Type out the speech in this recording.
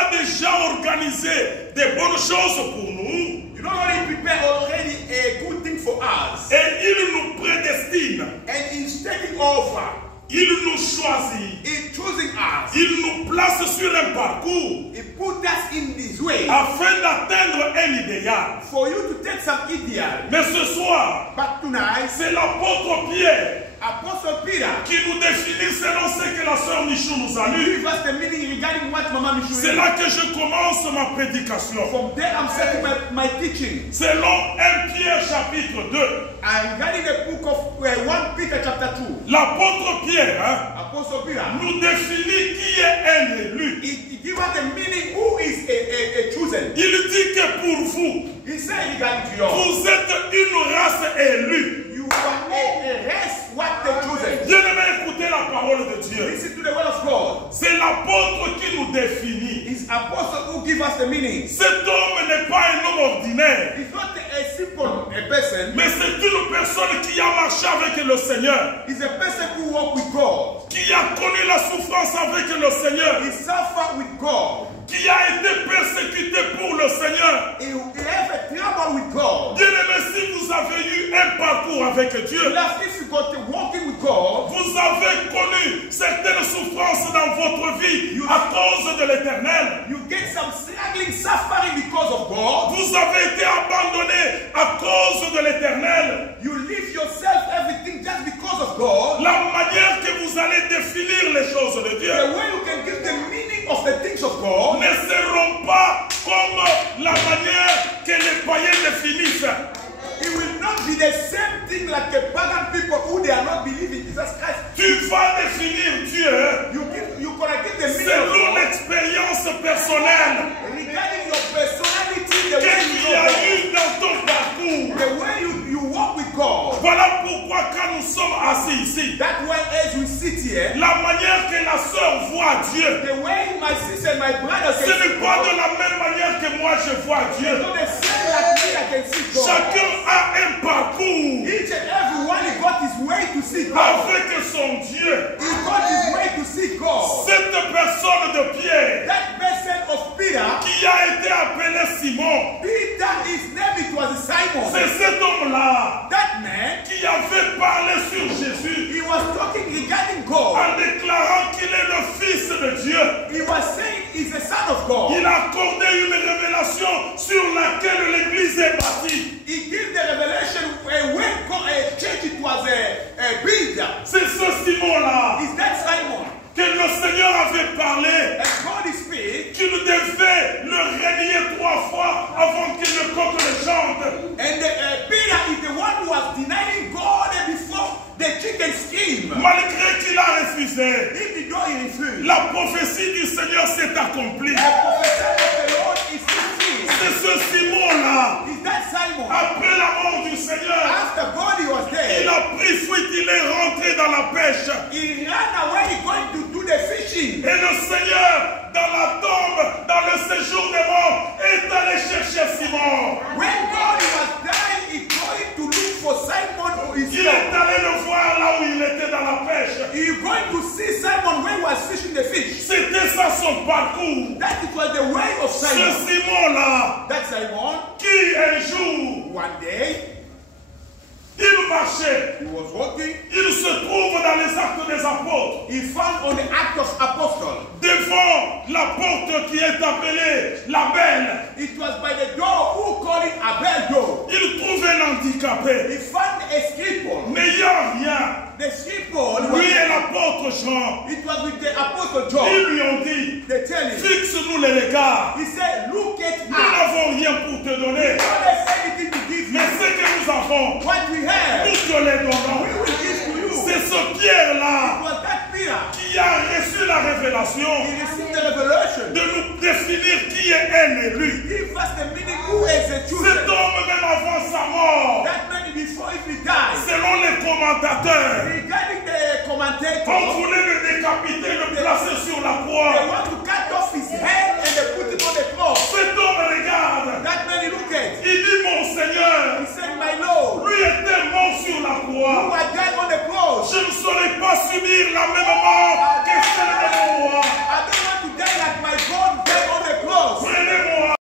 a déjà organisé des bonnes choses pour nous. You not only prepare already a good thing for us, Et il nous prédestine. and He's taking over. Il nous choisit. He's choosing us. Il nous place sur un parcours He put us in this way afin d'atteindre un idéal. for you to take some ideal. Mais ce soir, But tonight, c'est l'apôtre Pierre Apostle Peter qui nous définit selon ce que la sœur Michou nous a lu. give us the meaning regarding what Mama Michu C'est là que je commence ma prédication. From there, I'm starting my teaching. Selon 1 Pierre chapitre 2, I'm regarding the book of 1 Peter chapter 2. l'apôtre Pierre Apostle Peter, nous définit qui est un élu. he gives us the meaning who is a chosen. Il dit que pour vous, He said regarding to you, vous êtes une race élue. you are a race what the chosen. Bien-aimé, écoutez la parole de Dieu. Listen to the word of God. C'est l'apôtre qui nous définit. It's apostle who give us the meaning. Cet homme n'est pas un homme ordinaire, It's not a simple person. mais c'est une personne qui a marché avec le Seigneur, It's a person who walk with God. qui a connu la souffrance avec le Seigneur, He suffer with God. qui a été persécuté pour le Seigneur. He have a trouble with God. Bien-aimé, si vous avez eu un parcours avec Dieu, Last, if you got to walking with God, vous avez connu certaines souffrances dans votre vie à cause de l'Éternel. you get some struggling, suffering because of God. Vous avez été abandonné à cause de l'Éternel. You leave yourself everything just because of God. La manière que vous allez définir les choses de Dieu The way you can give the meaning of the things of God ne seront pas comme la manière que les païens définissent. it will not be the same thing like the pagan people who they are not believing Jesus Christ. Tu vas définir Dieu You gonna give the meaning of selon God l'expérience personnelle regarding your personality, the way qu'il you y a know God, eu dans ton parcours. the way you walk with God. Voilà pourquoi quand nous sommes assis ici, That way as we sit here, la manière que la sœur voit Dieu, the way my sister and my brother ce can n'est see pas God, de la même manière que moi je vois Dieu. it's not the same like me I can see God. Chacun a un parcours Each and every one he got his way to see God. avec son Dieu. He got his way to see God. Cette personne de Pierre That person of Peter, qui a été appelé Simon, Peter, his name it was Simon. c'est cet homme-là That man, qui avait parlé sur Jésus he was talking regarding God. en déclarant qu'il est le Fils de Dieu. He was saying he's the son of God. Il a accordé une révélation sur laquelle l'Église est bâtie. He gave the revelation when a church it was a builder. C'est ce Simon-là Is that Simon? que le Seigneur avait parlé, And God is speak. qu'il devait le renier 3 fois avant que le coq ne chante. And Peter is the one who was denying God before the chicken scream. Malgré qu'il a refusé, Even though he refused, la prophétie du Seigneur s'est accomplie. the prophecy of the Lord is fulfilled. C'est ce Simon-là, Is that Simon? après la mort du Seigneur, After God he was il dead, a pris fuite, il est rentré dans la pêche. he ran away going to do the fishing. Et le Seigneur, dans la tombe, dans le séjour des morts, est allé chercher Simon. When God was dying, he going to look for Simon who is Il dead. est allé le voir là où il était dans la pêche. You're going to see Simon when he was fishing the fish. C'était ça son parcours. That it was the way of Ce Simon. Simon-là, That Simon, qui un jour, one day, il marchait, he was walking. il se trouve dans les actes des apôtres, He found on the Act of Apostles. devant la porte qui est appelée la Belle. It was by the door who called it Abel door. Il trouve un handicapé, He found a cripple. n'ayant rien. The cripple, Lui et l'apôtre Jean, it was with the Apostle John. ils lui ont dit, They tell him. fixe-nous les regards. He said, look at Nous us. n'avons rien pour te donner, God has anything to give mais you. ce que nous avons, What we have, nous te les donnons. we will give to you. C'est ce Pierre-là It was that Peter. qui a reçu la révélation He received the revelation. de nous définir qui est un élu. Give us the meaning who is the Cet chosen. homme, même avant sa mort, That man before if he died, selon les commentateurs,